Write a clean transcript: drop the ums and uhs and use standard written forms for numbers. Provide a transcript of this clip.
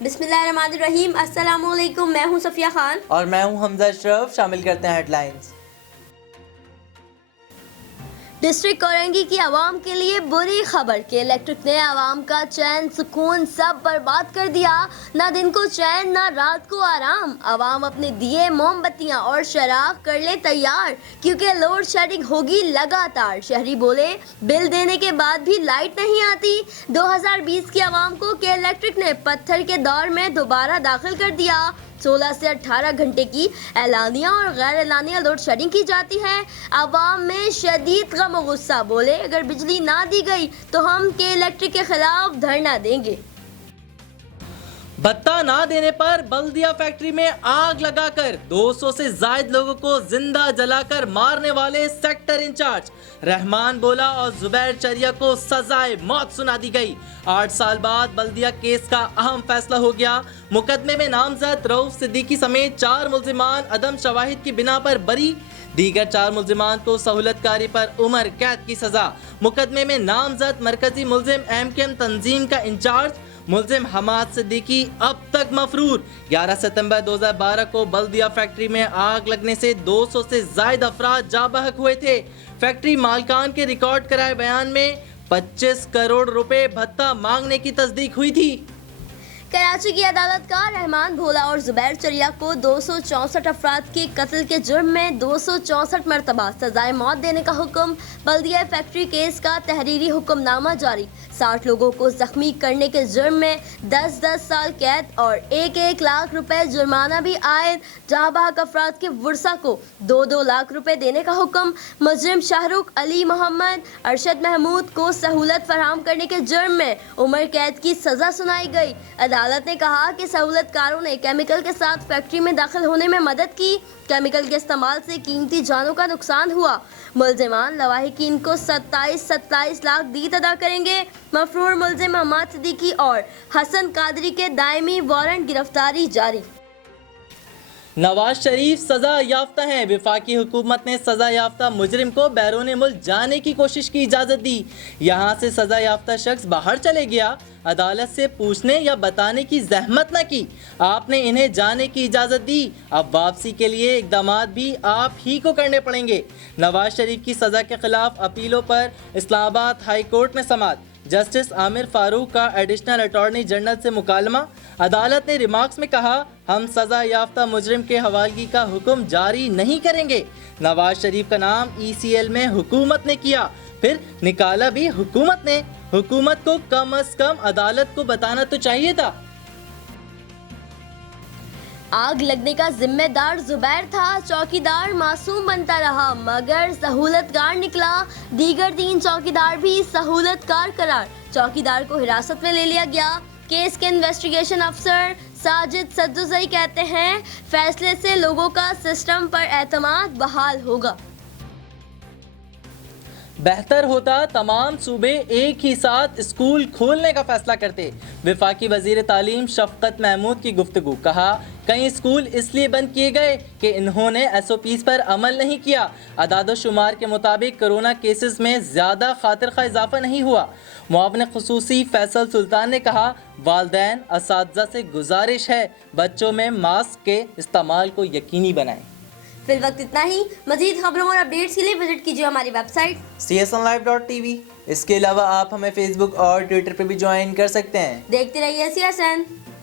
بسم اللہ الرحمن الرحیم. السلام علیکم. میں ہوں صفیہ خان اور میں ہوں حمزہ اشرف. شامل کرتے ہیں ہیڈ لائنز. ڈسٹرکٹ کورنگی کی عوام کے لیے بری خبر کہ الیکٹرک نے عوام کا چین سکون سب برباد کر دیا. نہ دن کو چین نہ رات کو آرام. عوام اپنے دیے موم بتیاں اور چراغ کر لے تیار کیونکہ لوڈ شیڈنگ ہوگی لگاتار. شہری بولے بل دینے کے بعد بھی لائٹ نہیں آتی. 2020 کی عوام کو کہ الیکٹرک نے پتھر کے دور میں دوبارہ داخل کر دیا. 16 سے 18 گھنٹے کی اعلانیہ اور غیر اعلانیہ لوڈ شیڈنگ کی جاتی ہے. عوام میں شدید غم و غصہ. بولے اگر بجلی نہ دی گئی تو ہم کے الیکٹرک کے خلاف دھرنا دیں گے. بھتہ نہ دینے پر بلدیہ فیکٹری میں آگ لگا کر 200 سے زائد لوگوں کو زندہ جلا کر مارنے والے سیکٹر انچارج رحمان بولا اور زبیر چریا کو سزائے موت سنا دی گئی. 8 سال بعد بلدیہ کیس کا اہم فیصلہ ہو گیا. مقدمے میں نامزد رؤف صدیقی سمیت 4 ملزمان عدم شواہد کی بنا پر بری. دیگر 4 ملزمان کو سہولت کاری پر عمر قید کی سزا. مقدمے میں نامزد مرکزی ملزم MKM تنظیم کا انچارج ملزم حماد صدیقی اب تک مفرور. 11 ستمبر 2012 کو بلدیہ فیکٹری میں آگ لگنے سے 200 سے زائد افراد جاں بحق ہوئے تھے. فیکٹری مالکان کے ریکارڈ کرائے بیان میں 25 کروڑ روپے بھتہ مانگنے کی تصدیق ہوئی تھی. کراچی کی عدالت کا رحمان بھولا اور زبیر چریا کو 264 افراد کے قتل کے جرم میں 264 مرتبہ سزائے موت دینے کا حکم. بلدیہ فیکٹری کیس کا تحریری حکم نامہ جاری. 60 لوگوں کو زخمی کرنے کے جرم میں 10 سال قید اور 1 لاکھ روپے جرمانہ بھی عائد. جاں بحق افراد کے ورثاء کو 2 لاکھ روپے دینے کا حکم. مجرم شاہ رخ علی محمد ارشد محمود کو سہولت فراہم کرنے کے جرم میں عمر قید کی سزا سنائی گئی. عدالت نے کہا کہ سہولت کاروں نے کیمیکل کے ساتھ فیکٹری میں داخل ہونے میں مدد کی. کیمیکل کے استعمال سے قیمتی جانوں کا نقصان ہوا. ملزمان لواحقین کو 27 لاکھ دید ادا کریں گے. مفرور ملزم حماد صدیقی اور حسن قادری کے دائمی وارنٹ گرفتاری جاری. نواز شریف سزا یافتہ ہیں. وفاقی حکومت نے سزا یافتہ مجرم کو بیرون ملک جانے کی کوشش کی اجازت دی. یہاں سے سزا یافتہ شخص باہر چلے گیا. عدالت سے پوچھنے یا بتانے کی زحمت نہ کی. آپ نے انہیں جانے کی اجازت دی. اب واپسی کے لیے اقدامات بھی آپ ہی کو کرنے پڑیں گے. نواز شریف کی سزا کے خلاف اپیلوں پر اسلام آباد ہائی کورٹ میں سماعت. جسٹس عامر فاروق کا ایڈیشنل اٹارنی جنرل سے مکالمہ. عدالت نے ریمارکس میں کہا ہم سزا یافتہ مجرم کے حوالگی کا حکم جاری نہیں کریں گے. نواز شریف کا نام ECL میں حکومت نے کیا پھر نکالا بھی حکومت نے. حکومت کو کم از کم عدالت کو بتانا تو چاہیے تھا. آگ لگنے کا ذمہ دار زبیر تھا. چوکیدار معصوم بنتا رہا مگر سہولت کار نکلا. دیگر 3 چوکیدار بھی سہولت کار قرار. چوکیدار کو حراست میں لے لیا گیا. کیس کے انویسٹیگیشن افسر ساجد سدوزئی کہتے ہیں فیصلے سے لوگوں کا سسٹم پر اعتماد بحال ہوگا. بہتر ہوتا تمام صوبے ایک ہی ساتھ اسکول کھولنے کا فیصلہ کرتے. وفاقی وزیر تعلیم شفقت محمود کی گفتگو. کہا کئی اسکول اس لیے بند کیے گئے کہ انہوں نے SOPs پر عمل نہیں کیا. اعداد و شمار کے مطابق کرونا کیسز میں زیادہ خاطر خواہ اضافہ نہیں ہوا. معاون خصوصی فیصل سلطان نے کہا والدین اساتذہ سے گزارش ہے بچوں میں ماسک کے استعمال کو یقینی بنائیں. فی الوقت اتنا ہی. مزید خبروں اور اپڈیٹس کے لیے وزٹ کیجیے ہماری ویب سائٹ csnlive.tv. اس کے علاوہ آپ ہمیں فیس بک اور ٹویٹر پہ بھی جوائن کر سکتے ہیں. دیکھتے رہیے CSN.